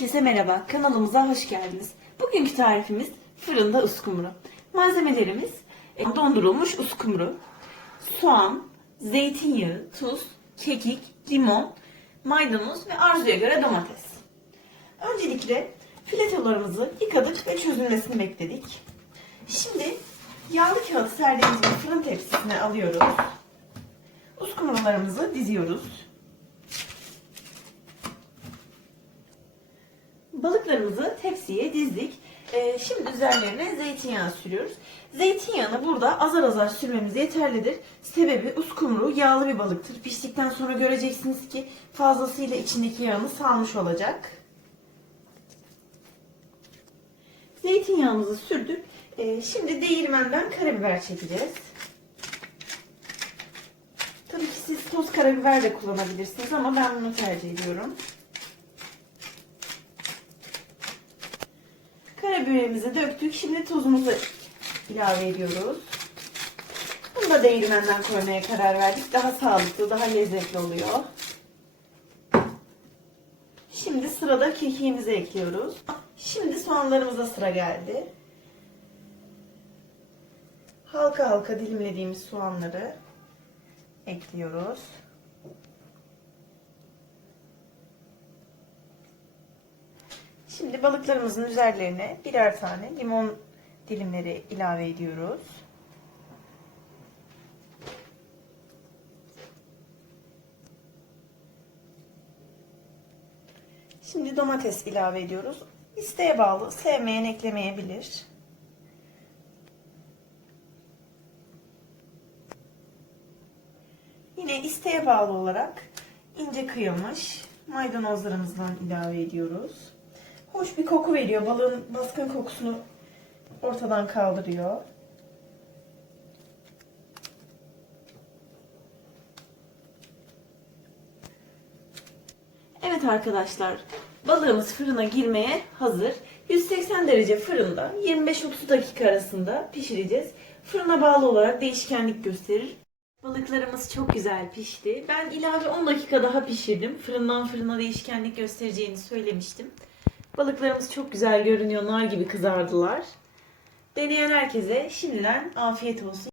Herkese merhaba, kanalımıza hoş geldiniz. Bugünkü tarifimiz fırında uskumru. Malzemelerimiz e, dondurulmuş uskumru, soğan, zeytinyağı, tuz, kekik, limon, maydanoz ve arzuya göre domates. Öncelikle filetolarımızı yıkadık ve çözülmesini bekledik. Şimdi yağlı kağıt serdiğimiz fırın tepsisine alıyoruz. Uskumrularımızı diziyoruz. Balıklarımızı tepsiye dizdik. Ee, şimdi üzerlerine zeytinyağı sürüyoruz. Zeytinyağını burada azar azar sürmemiz yeterlidir. Sebebi uskumru yağlı bir balıktır. Piştikten sonra göreceksiniz ki fazlasıyla içindeki yağını salmış olacak. Zeytinyağımızı sürdük. Ee, şimdi değirmenden karabiber çekeceğiz. Tabii ki siz toz karabiber de kullanabilirsiniz ama ben bunu tercih ediyorum. Karabiberimizi döktük. Şimdi tuzumuzu ilave ediyoruz. Bunu da değirmenden koymaya karar verdik. Daha sağlıklı, daha lezzetli oluyor. Şimdi sırada kekiğimizi ekliyoruz. Şimdi soğanlarımıza sıra geldi. Halka halka dilimlediğimiz soğanları ekliyoruz. Şimdi balıklarımızın üzerlerine birer tane limon dilimleri ilave ediyoruz. Şimdi domates ilave ediyoruz. İsteğe bağlı, sevmeyen eklemeyebilir. Yine isteğe bağlı olarak ince kıyılmış maydanozlarımızdan ilave ediyoruz. Hoş bir koku veriyor. Balığın baskın kokusunu ortadan kaldırıyor. Evet arkadaşlar, balığımız fırına girmeye hazır. 180 derece fırında 25-30 dakika arasında pişireceğiz. Fırına bağlı olarak değişkenlik gösterir. Balıklarımız çok güzel pişti. Ben ilave 10 dakika daha pişirdim. Fırından fırına değişkenlik göstereceğini söylemiştim. Balıklarımız çok güzel görünüyor. Nar gibi kızardılar. Deneyen herkese şimdiden afiyet olsun.